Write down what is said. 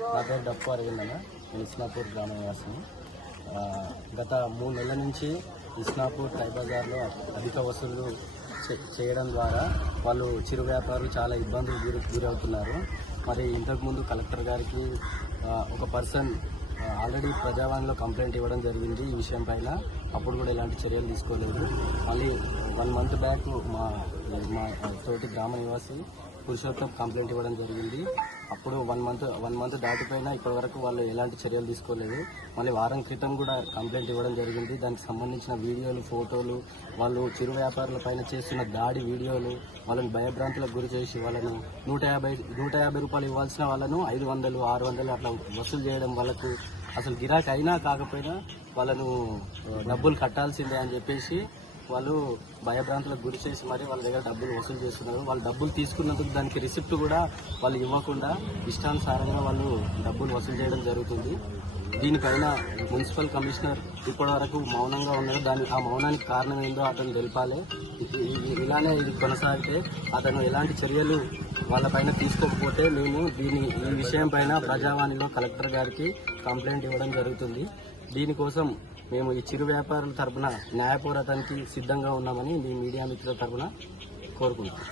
నా పేరు డప్పు అరవిందన నేను ఇస్నాపూర్ గ్రామ నివాసిని గత మూడు నెలల నుంచి ఇస్నాపూర్ టై బజార్లో అధిక వసూళ్ళు చేయడం ద్వారా వాళ్ళు చిరు వ్యాపారులు చాలా ఇబ్బందులు గురి గురవుతున్నారు. మరి ఇంతకుముందు కలెక్టర్ గారికి ఒక పర్సన్ ఆల్రెడీ ప్రజావాణిలో కంప్లైంట్ ఇవ్వడం జరిగింది ఈ విషయం పైన. అప్పుడు కూడా ఎలాంటి చర్యలు తీసుకోలేదు. మళ్ళీ వన్ మంత్ బ్యాక్ మా మా తోటి గ్రామ నివాసి పురుషోత్తం కంప్లైంట్ ఇవ్వడం జరిగింది. అప్పుడు వన్ మంత్ వన్ మంత్ దాటిపోయినా ఇప్పటి వరకు వాళ్ళు ఎలాంటి చర్యలు తీసుకోలేదు. మళ్ళీ వారం క్రితం కూడా కంప్లైంట్ ఇవ్వడం జరిగింది. దానికి సంబంధించిన వీడియోలు ఫోటోలు వాళ్ళు చిరు వ్యాపారుల పైన చేస్తున్న దాడి వీడియోలు వాళ్ళని భయభ్రాంతులకు గురి చేసి వాళ్ళను నూట యాభై నూట యాభై రూపాయలు ఇవ్వాల్సిన వాళ్ళను ఐదు వందలు ఆరు వందలు అట్లా వసూలు చేయడం వాళ్ళకు అసలు గిరాకీ అయినా కాకపోయినా వాళ్ళను డబ్బులు కట్టాల్సిందే అని చెప్పేసి వాళ్ళు భయభ్రాంతులకు గురి చేసి మరి వాళ్ళ దగ్గర డబ్బులు వసూలు చేస్తున్నారు. వాళ్ళు డబ్బులు తీసుకున్నందుకు దానికి రిసిప్ట్ కూడా వాళ్ళు ఇవ్వకుండా ఇష్టానుసారంగా వాళ్ళు డబ్బులు వసూలు చేయడం జరుగుతుంది. దీనిపైన మున్సిపల్ కమిషనర్ ఇప్పటి వరకు మౌనంగా ఉన్నారు. దాని ఆ మౌనానికి కారణం ఏందో అతను తెలిపాలి. ఇలానే ఇది కొనసాగితే అతను ఎలాంటి చర్యలు వాళ్ళపైన తీసుకోకపోతే మేము దీని ఈ విషయం పైన ప్రజావాణిలో కలెక్టర్ గారికి కంప్లైంట్ ఇవ్వడం జరుగుతుంది. దీనికోసం మేము ఈ చిరు వ్యాపారుల తరఫున న్యాయ పోరాటానికి సిద్ధంగా ఉన్నామని మీ మీడియా మిత్రుల తరఫున కోరుకుంటున్నాం.